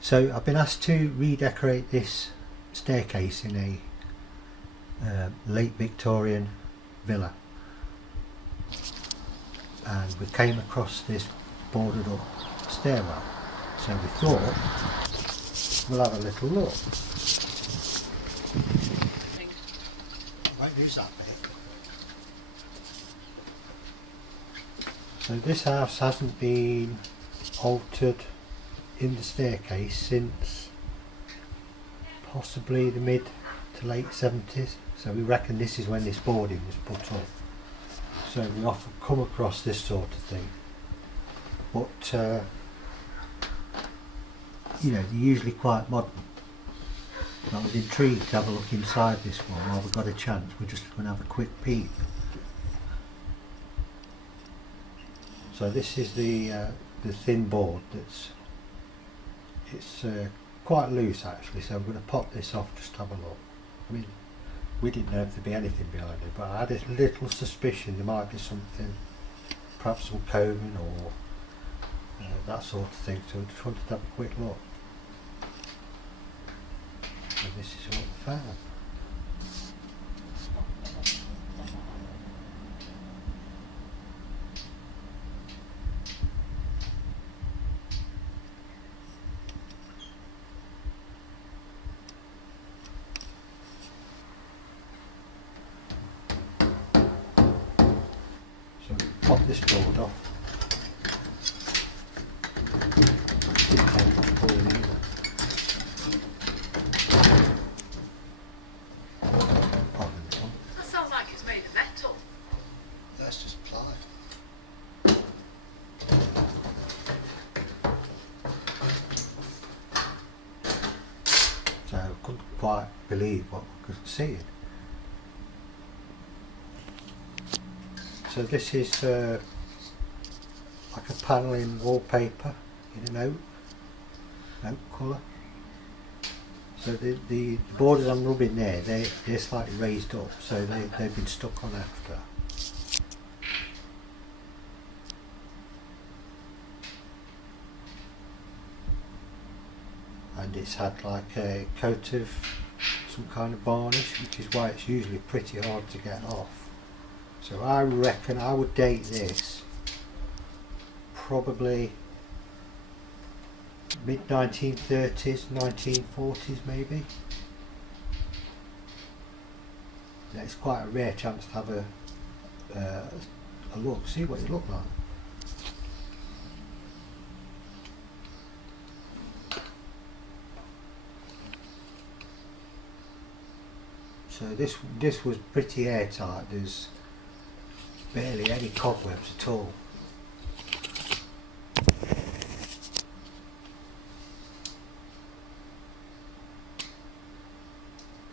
So I've been asked to redecorate this staircase in a late Victorian villa, and we came across this boarded up stairwell, so we thought we'll have a little look. Won't use that bit. So this house hasn't been altered in the staircase since possibly the mid to late 70s, so we reckon this is when this boarding was put up. So we often come across this sort of thing, but you know, they're usually quite modern. I was intrigued to have a look inside this one while we got a chance. We're just going to have a quick peek. So this is the thin board it's quite loose actually, so I'm going to pop this off just to have a look. I mean, we didn't know if there'd be anything behind it, but I had a little suspicion there might be something, perhaps some coving or that sort of thing, so I just wanted to have a quick look. And this is what we found. So pop this board off. Didn't take much pulling either. Pardon this one. That sounds like it's made of metal. That's just ply. So I couldn't quite believe what I could see. So this is like a panelling wallpaper in an oak colour. So the borders I'm rubbing there, they're slightly raised up, so they've been stuck on after. And it's had like a coat of some kind of varnish, which is why it's usually pretty hard to get off. So I reckon I would date this probably mid 1930s, 1940s maybe. Yeah, it's quite a rare chance to have a look, see what it looked like. So this was pretty airtight. There's barely any cobwebs at all.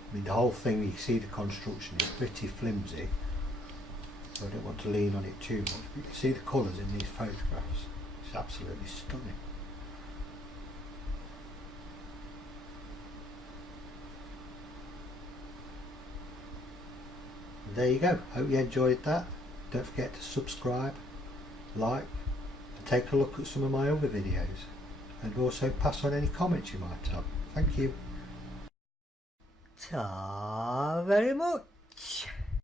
I mean, the whole thing, you see the construction is pretty flimsy, so I don't want to lean on it too much. But you can see the colours in these photographs. It's absolutely stunning. There you go. Hope you enjoyed that. Don't forget to subscribe, like, and take a look at some of my other videos, and also pass on any comments you might have. Thank you. Ta very much.